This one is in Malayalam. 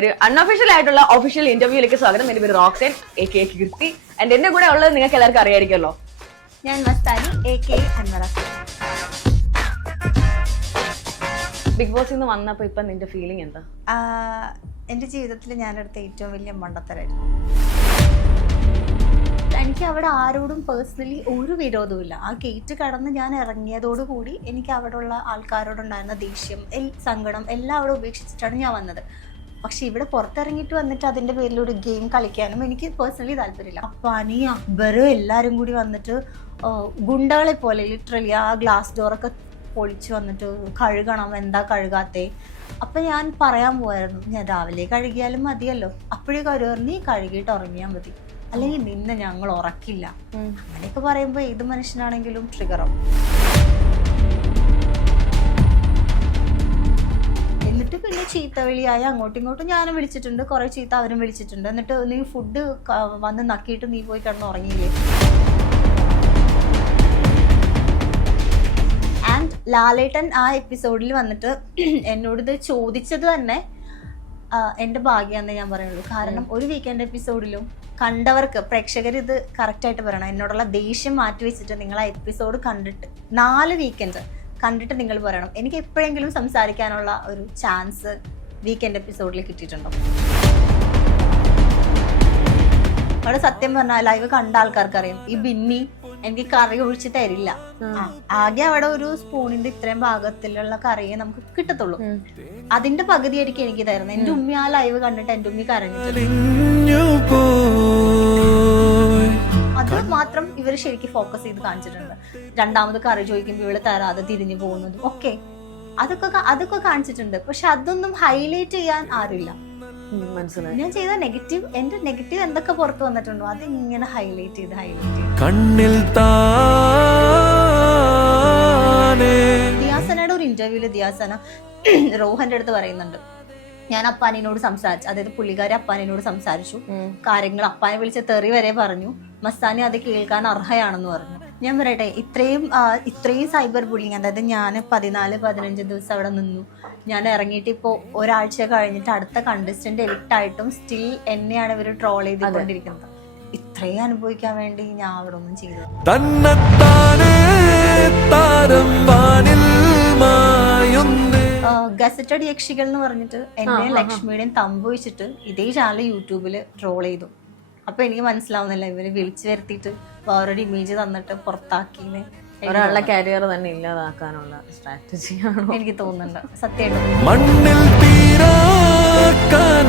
ഒരു അൺഒഫീഷ്യൽ ആയിട്ടുള്ള ഒഫീഷ്യൽ ഇന്റർവ്യൂയിലേക്ക് സ്വാഗതം. എന്റെ പേര് റോക്സൻ AK കീർത്തി. ആൻഡ് എന്റെ കൂടെ ഉള്ളത് നിങ്ങൾക്ക് എല്ലാവർക്കും അറിയായിരിക്കുമല്ലോ, ഞാൻ മസ്താനി AK അൻവറ. ബിഗ് ബോസിൽ നിന്ന് വന്നപ്പോ ഇപ്പൊ നിന്റെ ഫീലിംഗ് എന്താ? എൻ്റെ ജീവിതത്തിൽ ഞാനെടുത്ത ഏറ്റവും വലിയ മണ്ടത്തരായിരുന്നു. എനിക്ക് അവിടെ ആരോടും പേഴ്സണലി ഒരു വിരോധവുമില്ല. ആ ഗേറ്റ് കടന്ന് ഞാൻ ഇറങ്ങിയതോടുകൂടി എനിക്ക് അവിടെ ഉള്ള ആൾക്കാരോടുണ്ടായിരുന്ന ദേഷ്യം, സങ്കടം എല്ലാം അവിടെ ഉപേക്ഷിച്ചിട്ടാണ് ഞാൻ വന്നത്. പക്ഷെ ഇവിടെ പുറത്തിറങ്ങിയിട്ട് വന്നിട്ട് അതിൻ്റെ പേരിൽ ഒരു ഗെയിം കളിക്കാനും എനിക്ക് പേഴ്സണലി താല്പര്യമില്ല. അപ്പം അനി അക്ബറും എല്ലാവരും കൂടി വന്നിട്ട് ഗുണ്ടകളെ പോലെ ലിറ്ററലി ആ ഗ്ലാസ് ഡോറൊക്കെ പൊളിച്ച് വന്നിട്ട് കഴുകണം, എന്താ കഴുകാത്തേ. അപ്പം ഞാൻ പറയാൻ പോയായിരുന്നു, ഞാൻ രാവിലെ കഴുകിയാലും മതിയല്ലോ. അപ്പോഴേ നീ കഴുകിയിട്ട് ഉറങ്ങിയാൽ മതി, അല്ലെങ്കിൽ നിന്നെ ഞങ്ങൾ ഉറക്കില്ല. അങ്ങനെയൊക്കെ പറയുമ്പോൾ ഏത് മനുഷ്യനാണെങ്കിലും ട്രിഗറാവും. എന്നിട്ട് പിന്നെ ചീത്തവിളിയായി അങ്ങോട്ടും ഇങ്ങോട്ടും ഞാനും വിളിച്ചിട്ടുണ്ട്, കുറെ ചീത്ത അവരും വിളിച്ചിട്ടുണ്ട്. എന്നിട്ട് നീ ഫുഡ് വന്ന് നക്കിയിട്ട് നീ പോയി കിടന്ന് ഉറങ്ങിയില്ലേ. ആൻഡ് ലാലേട്ടൻ ആ എപ്പിസോഡിൽ വന്നിട്ട് എന്നോട് ഇത് ചോദിച്ചത് തന്നെ എൻ്റെ ഭാഗ്യമാണെന്ന് ഞാൻ പറയുള്ളൂ. കാരണം ഒരു വീക്കെൻഡ് എപ്പിസോഡിലും കണ്ടവർക്ക്, പ്രേക്ഷകർ ഇത് കറക്റ്റായിട്ട് പറയണം, എന്നോടുള്ള ദേഷ്യം മാറ്റി വെച്ചിട്ട് നിങ്ങൾ ആ എപ്പിസോഡ് കണ്ടിട്ട് 4 വീക്കെൻഡ് കണ്ടിട്ട് നിങ്ങൾ പറയണം, എനിക്ക് എപ്പോഴെങ്കിലും സംസാരിക്കാനുള്ള ഒരു ചാൻസ് വീക്കെൻഡ് എപ്പിസോഡിൽ കിട്ടിയിട്ടുണ്ടോ. അവിടെ സത്യം പറഞ്ഞാൽ ലൈവ് കണ്ട ആൾക്കാർക്കറിയാം, ഈ ബിന്നി എനിക്ക് കറി ഒഴിച്ച് തരില്ല. ആകെ അവിടെ ഒരു സ്പൂണിന്റെ ഇത്രയും ഭാഗത്തിലുള്ള കറിയെ നമുക്ക് കിട്ടത്തുള്ളൂ. അതിന്റെ പകുതിയായിരിക്കും എനിക്ക് തരുന്നത്. എന്റെ ഉമ്മി ആ ലൈവ് കണ്ടിട്ട് എന്റെ ഉമ്മി കരഞ്ഞിട്ടുണ്ട്. അത് മാത്രം ഇവര് ശരിക്കും ഫോക്കസ് ചെയ്ത് കാണിച്ചിട്ടുണ്ട്. രണ്ടാമത് കറി ചോദിക്കുമ്പോൾ ഇവള് തരാതെ തിരിഞ്ഞു പോകുന്നതും ഒക്കെ അതൊക്കെ കാണിച്ചിട്ടുണ്ട്. പക്ഷെ അതൊന്നും ഹൈലൈറ്റ് ചെയ്യാൻ ആരില്ല. മനസ്സിലായി. ഞാൻ ചെയ്ത നെഗറ്റീവ്, എന്റെ നെഗറ്റീവ് എന്തൊക്കെ പുറത്ത് വന്നിട്ടുണ്ടോ അത് ഇങ്ങനെ ഹൈലൈറ്റ് ചെയ്ത് ദിയാസനയുടെ ഒരു ഇന്റർവ്യൂല് ദിയാസന റോഹന്റെ അടുത്ത് പറയുന്നുണ്ട്, ഞാൻ അപ്പാനിനോട് സംസാരിച്ചു, അതായത് പുള്ളിക്കാരി അപ്പാനിനോട് സംസാരിച്ചു, കാര്യങ്ങൾ അപ്പാനെ വിളിച്ച് തെറി വരെ പറഞ്ഞു, മസ്താനി അത് കേൾക്കാൻ അർഹയാണെന്ന് പറഞ്ഞു. ഞാൻ പറയട്ടെ, ഇത്രയും സൈബർ ബുള്ളിങ്, അതായത് ഞാൻ 14-15 ദിവസം അവിടെ നിന്നു, ഞാൻ ഇറങ്ങിയിട്ട് ഇപ്പോൾ ഒരാഴ്ച കഴിഞ്ഞിട്ട് അടുത്ത കണ്ടസ്റ്റന്റ് എലിക്റ്റായിട്ടും സ്റ്റിൽ എന്നെയാണ് ഇവർ ട്രോൾ ചെയ്തുകൊണ്ടിരിക്കുന്നത്. ഇത്രയും അനുഭവിക്കാൻ വേണ്ടി ഞാൻ അവിടെ ഒന്നും ചെയ്തു. ഗസറ്റഡ് യക്ഷികൾ എന്ന് പറഞ്ഞിട്ട് എന്നെ ലക്ഷ്മിയുടെയും തമ്പ് വെച്ചിട്ട് ഇതേ ചാനൽ യൂട്യൂബില് ട്രോൾ ചെയ്തു. അപ്പൊ എനിക്ക് മനസ്സിലാവുന്നില്ല, ഇവര് വിളിച്ചു വരുത്തിയിട്ട് വേറൊരു ഇമേജ് തന്നിട്ട് പുറത്താക്കിന്ന്. ഒരാളുടെ കരിയർ തന്നെ ഇല്ലാതാക്കാനുള്ള സ്ട്രാറ്റജിയാണോ എനിക്ക് തോന്നുന്നുണ്ട് സത്യമായിട്ട്.